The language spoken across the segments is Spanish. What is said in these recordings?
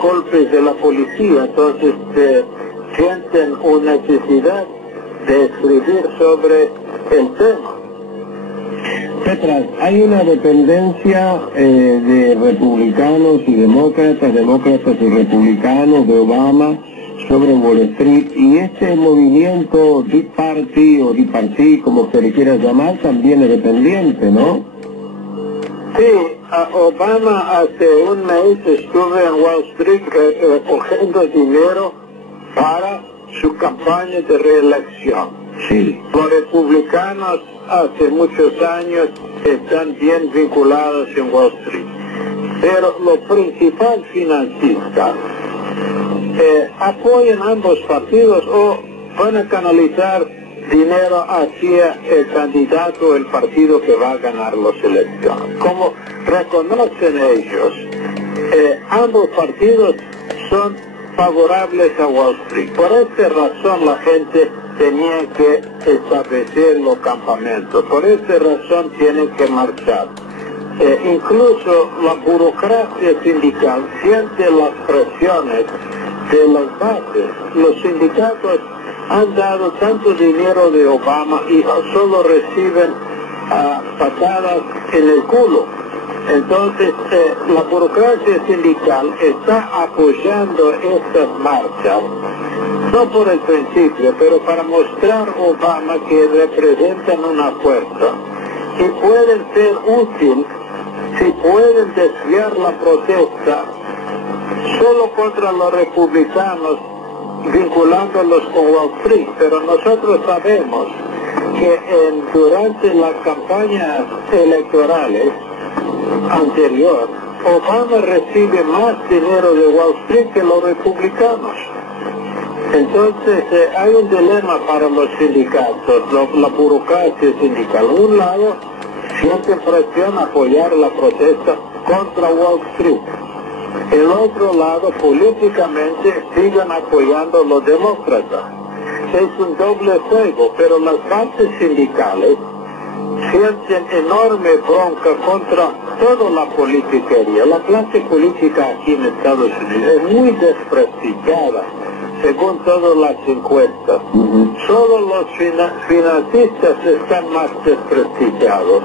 golpes de la policía, entonces sienten una necesidad de escribir sobre el tema. Petras, hay una dependencia de republicanos y demócratas y republicanos de Obama sobre Wall Street, y este movimiento Tea Party o Tea Party, como se le quiera llamar, también es dependiente, ¿no? Sí, Obama hace un mes estuvo en Wall Street recogiendo dinero para su campaña de reelección. Sí. Los republicanos hace muchos años están bien vinculados en Wall Street, pero los principales financistas apoyan ambos partidos o van a canalizar dinero hacia el candidato o el partido que va a ganar las elecciones. Como reconocen ellos, ambos partidos son favorables a Wall Street. Por esta razón la gente tenía que establecer los campamentos, por esta razón tienen que marchar. Incluso la burocracia sindical siente las presiones de las bases. Los sindicatos han dado tanto dinero de Obama y solo reciben patadas en el culo. Entonces la burocracia sindical está apoyando estas marchas, no por el principio, pero para mostrar a Obama que representan una fuerza y pueden ser útiles si pueden desviar la protesta solo contra los republicanos, vinculándolos con Wall Street. Pero nosotros sabemos que durante las campañas electorales anterior, Obama recibe más dinero de Wall Street que los republicanos. Entonces hay un dilema para los sindicatos, la burocracia sindical. De un lado, siente presión a apoyar la protesta contra Wall Street. El otro lado, políticamente, sigan apoyando a los demócratas. Es un doble juego, pero las bases sindicales sienten enorme bronca contra toda la politiquería. La clase política aquí en Estados Unidos es muy desprestigiada, según todas las encuestas. Solo los financistas están más desprestigiados.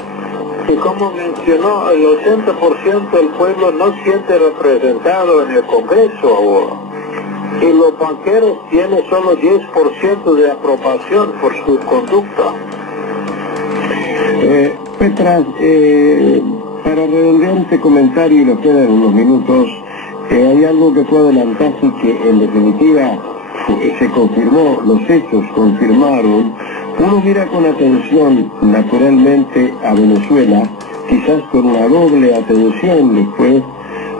Y como mencionó, el 80% del pueblo no siente representado en el Congreso ahora. Y los banqueros tienen solo 10% de aprobación por su conducta. Petras, para redondear este comentario, y nos quedan unos minutos, hay algo que puedo adelantar y que en definitiva se confirmó, los hechos confirmaron. Uno mira con atención naturalmente a Venezuela, quizás con una doble atención después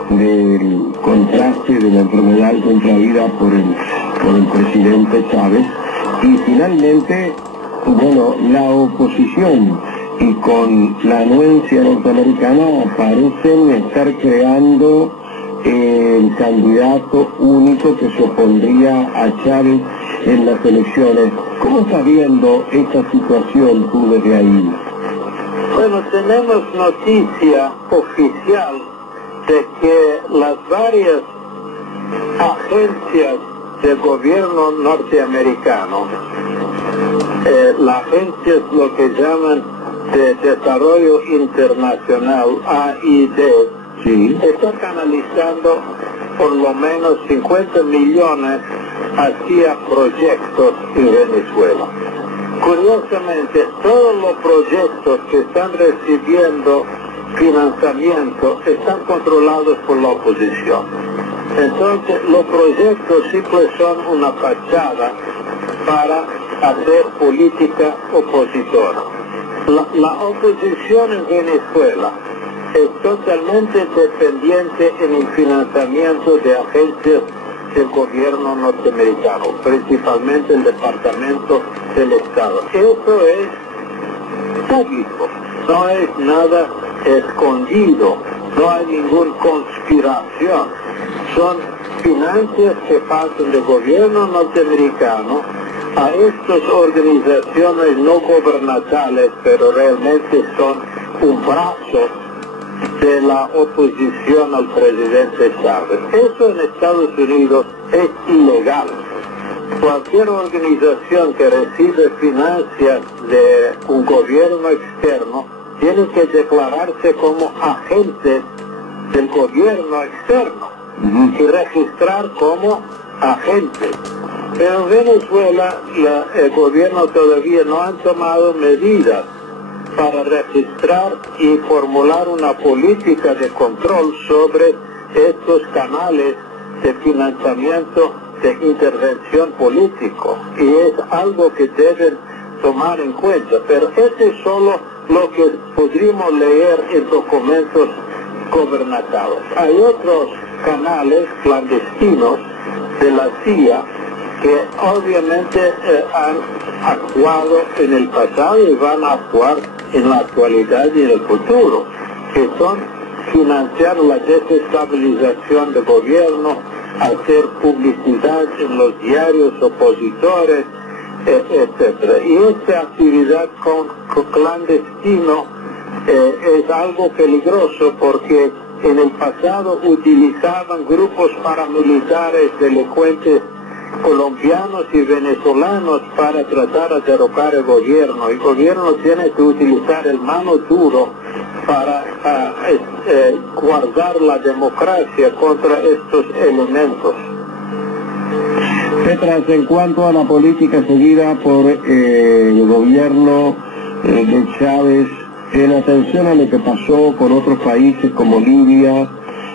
del contraste de la enfermedad contraída por el presidente Chávez, y finalmente, bueno, la oposición y con la anuencia norteamericana parecen estar creando el candidato único que se opondría a Chávez en las elecciones. ¿Cómo está viendo esta situación tú desde ahí? Bueno, tenemos noticia oficial de que las varias agencias del gobierno norteamericano, las agencias lo que llaman de Desarrollo Internacional, AID, sí, está canalizando por lo menos 50 millones hacia proyectos en Venezuela. Curiosamente, todos los proyectos que están recibiendo financiamiento están controlados por la oposición. Entonces, los proyectos simples son una fachada para hacer política opositora. La oposición en Venezuela es totalmente dependiente en el financiamiento de agencias del gobierno norteamericano, principalmente el Departamento del Estado. Eso es público, no es nada escondido, no hay ninguna conspiración. Son finanzas que pasan del gobierno norteamericano a estas organizaciones no gubernamentales, pero realmente son un brazo de la oposición al presidente Chávez. Eso en Estados Unidos es ilegal. Cualquier organización que recibe finanzas de un gobierno externo tiene que declararse como agente del gobierno externo y registrar como agente. Pero en Venezuela el gobierno todavía no ha tomado medidas para registrar y formular una política de control sobre estos canales de financiamiento de intervención político, y es algo que deben tomar en cuenta. Pero este es solo lo que podríamos leer en documentos gubernamentales. Hay otros canales clandestinos de la CIA que obviamente han actuado en el pasado y van a actuar en la actualidad y en el futuro, que son financiar la desestabilización del gobierno, hacer publicidad en los diarios opositores, etc. Y esta actividad con clandestino es algo peligroso, porque en el pasado utilizaban grupos paramilitares, delincuentes colombianos y venezolanos para tratar de derrocar el gobierno. El gobierno tiene que utilizar el mano duro para guardar la democracia contra estos elementos. Petras, en cuanto a la política seguida por el gobierno de Chávez, en atención a lo que pasó con otros países como Libia,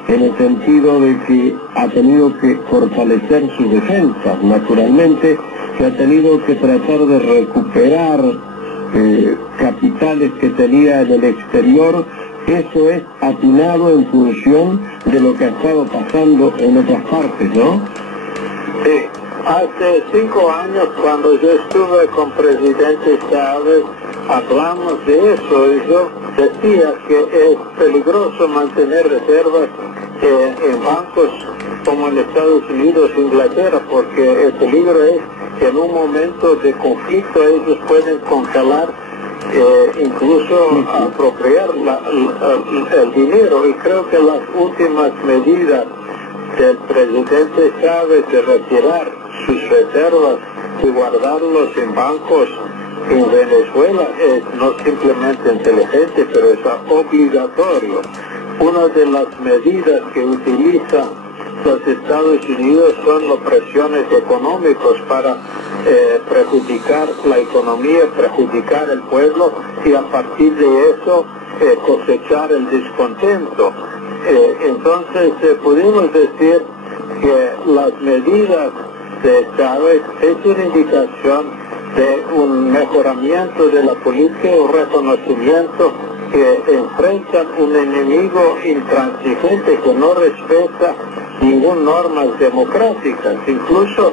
en el sentido de que ha tenido que fortalecer sus defensas, naturalmente se ha tenido que tratar de recuperar capitales que tenía en el exterior. Eso es atinado en función de lo que ha estado pasando en otras partes, ¿no? Sí, hace 5 años, cuando yo estuve con presidente Chávez, hablamos de eso, y yo decía que es peligroso mantener reservas en bancos como en Estados Unidos e Inglaterra, porque el peligro es que en un momento de conflicto ellos pueden congelar, incluso apropiar el dinero. Y creo que las últimas medidas del presidente Chávez de retirar sus reservas y guardarlos en bancos en Venezuela es no simplemente inteligente, pero es obligatorio. Una de las medidas que utilizan los Estados Unidos son las presiones económicas para perjudicar la economía, perjudicar el pueblo, y a partir de eso cosechar el descontento. Entonces pudimos decir que las medidas de Chávez es una indicación de un mejoramiento de la política, un reconocimiento que enfrentan un enemigo intransigente que no respeta ninguna norma democrática. Incluso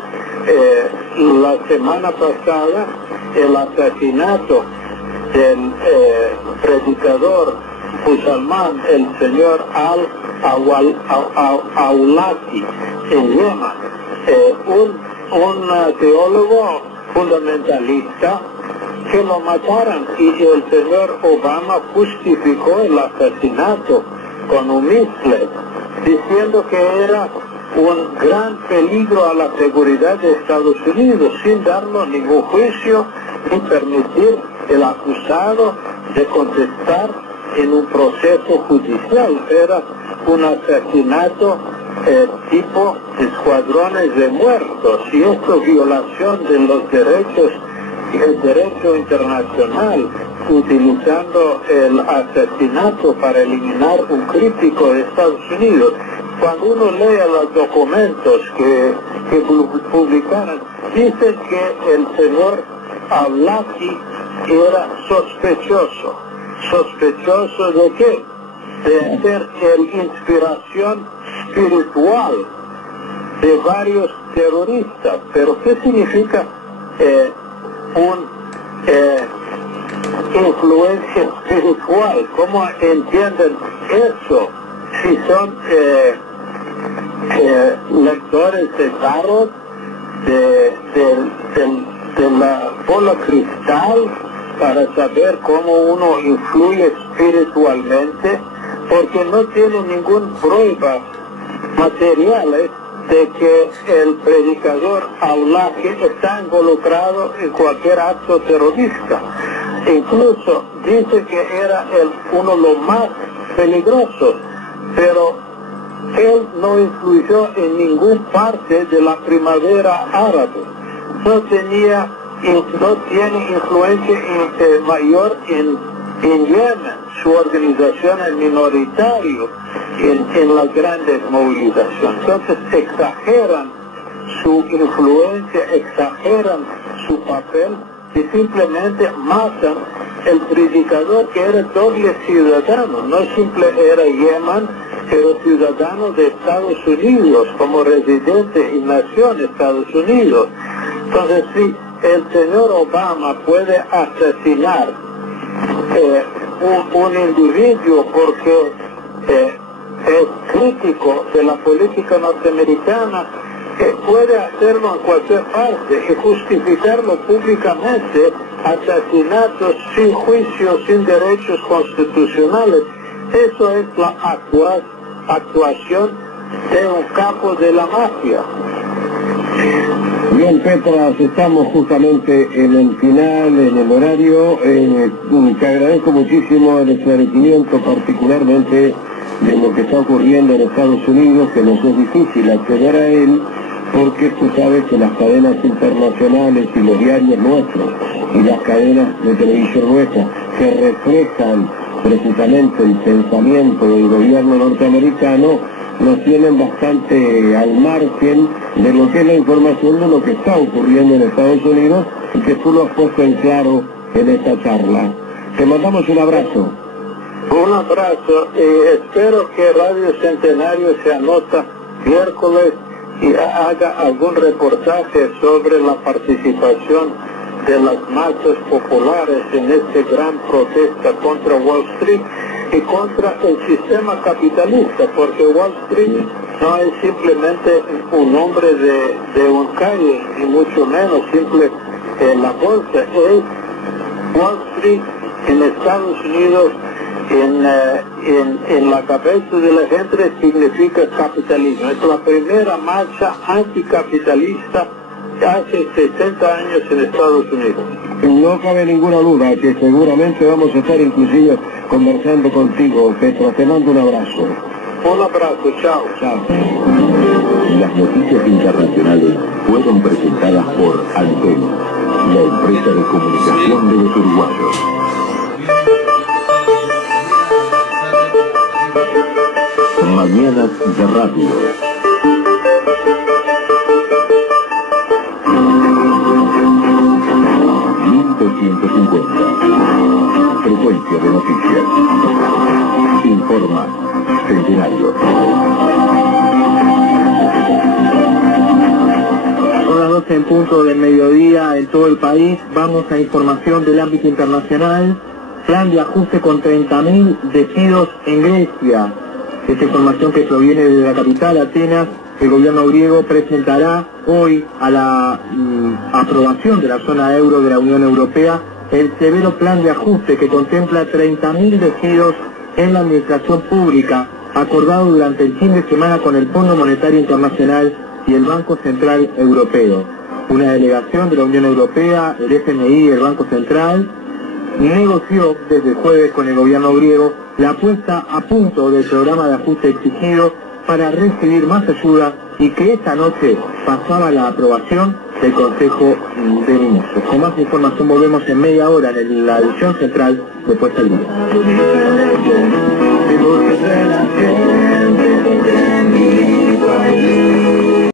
la semana pasada el asesinato del predicador musulmán, el señor al-Awlaki, en Yemen, un teólogo fundamentalista, que lo mataran, y el señor Obama justificó el asesinato con un misil, diciendo que era un gran peligro a la seguridad de Estados Unidos, sin darle ningún juicio ni permitir el acusado de contestar en un proceso judicial. Era un asesinato tipo escuadrones de muertos, y esto violación de los derechos y el derecho internacional, utilizando el asesinato para eliminar un crítico de Estados Unidos. Cuando uno lee los documentos que publicaron, dicen que el señor Awlaki era sospechoso. ¿Sospechoso de qué? De ser la inspiración espiritual de varios terroristas. Pero ¿qué significa influencia espiritual? ¿Cómo entienden eso? Si son lectores de tarot, de la bola cristal, para saber cómo uno influye espiritualmente, porque no tiene ninguna prueba materiales de que el predicador Al-Awlaki está involucrado en cualquier acto terrorista. Incluso dice que era uno de los más peligrosos, pero él no influyó en ninguna parte de la primavera árabe. No tiene influencia mayor en Yemen. Su organización es minoritaria en las grandes movilizaciones. Entonces exageran su influencia, exageran su papel y simplemente matan el predicador que era doble ciudadano. No simple era Yemen, pero ciudadano de Estados Unidos, como residente y nació en Estados Unidos. Entonces sí, el señor Obama puede asesinar un individuo porque es crítico de la política norteamericana, puede hacerlo en cualquier parte y justificarlo públicamente, asesinatos sin juicio, sin derechos constitucionales. Eso es la actuación de un capo de la mafia. Bien, Petras, estamos justamente en el final, en el horario. Te agradezco muchísimo el esclarecimiento, particularmente de lo que está ocurriendo en Estados Unidos, que nos es difícil acceder a él, porque tú sabes que las cadenas internacionales y los diarios nuestros y las cadenas de televisión nuestras que reflejan precisamente el pensamiento del gobierno norteamericano nos tienen bastante al margen de lo que es la información de lo que está ocurriendo en Estados Unidos, y que tú lo has puesto en claro en esta charla. Te mandamos un abrazo. Un abrazo y espero que Radio Centenario se anota miércoles y haga algún reportaje sobre la participación de las masas populares en esta gran protesta contra Wall Street y contra el sistema capitalista, porque Wall Street no es simplemente un nombre de un calle, ni mucho menos simple la bolsa, es Wall Street en Estados Unidos, en la cabeza de la gente significa capitalismo. Es la primera marcha anticapitalista hace 60 años en Estados Unidos. No cabe ninguna duda que seguramente vamos a estar inclusive conversando contigo, Petro. Te mando un abrazo. Un abrazo, chao. Chao. Las noticias internacionales fueron presentadas por Antel, la empresa de comunicación de los uruguayos. Mañanas de Radio. Frecuencia de noticias. Informa Centenario. Son las 12 en punto del mediodía en todo el país. Vamos a información del ámbito internacional. Plan de ajuste con 30.000 despidos en Grecia. Esta información que proviene de la capital, Atenas. El gobierno griego presentará hoy a la aprobación de la zona euro de la Unión Europea el severo plan de ajuste que contempla 30.000 despidos en la administración pública, acordado durante el fin de semana con el Fondo Monetario Internacional y el Banco Central Europeo. Una delegación de la Unión Europea, el FMI y el Banco Central negoció desde el jueves con el gobierno griego la puesta a punto del programa de ajuste exigido para recibir más ayuda, y que esta noche pasaba la aprobación del Consejo de Ministros. Con más información volvemos en media hora en la edición central de Puesta al Día.